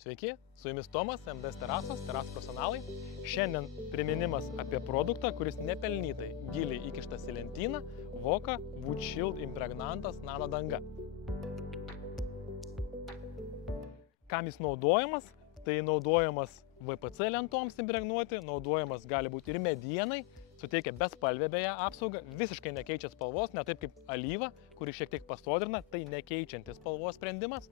Sveiki, su jumis Tomas, MDS Terasos, terasų profesionalai. Šiandien priminimas apie produktą, kuris nepelnytai giliai įkištas į lentyną – Voca Woodshield Impregnantas nano danga. Kam jis naudojamas? Tai naudojamas VPC lentoms impregnuoti, naudojamas gali būti ir medienai, suteikia bespalvę beje apsaugą, visiškai nekeičia spalvos, ne taip kaip alyva, kuri šiek tiek pasodrina, tai nekeičiantis spalvos sprendimas.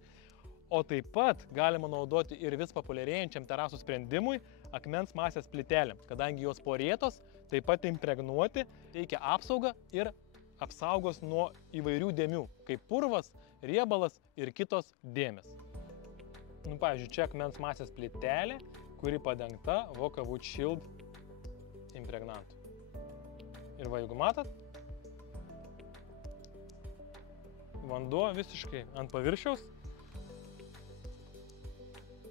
O taip pat galima naudoti ir vis populiarėjančiam terasų sprendimui akmens masės plytelėm, kadangi jos porėtos, taip pat impregnuoti, teikia apsaugą ir apsaugos nuo įvairių dėmių, kaip purvas, riebalas ir kitos dėmės. Pavyzdžiui, čia akmens masės plytelė, kuri padengta Voca Woodshield impregnantu. Ir va, jeigu matot, vanduo visiškai ant paviršiaus.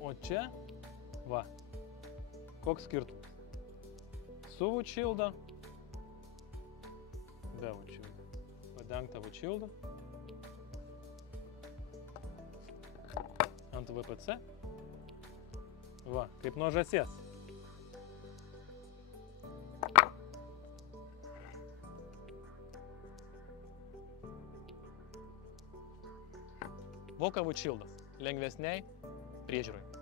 O čia, va, koks skirtumas. Su Woodshieldą, be Woodshieldo. Padengta Woodshieldą. Ant VPC. Va, kaip nuo žąsies. Voca Woodshieldas. Lengvesniai priežiūrai.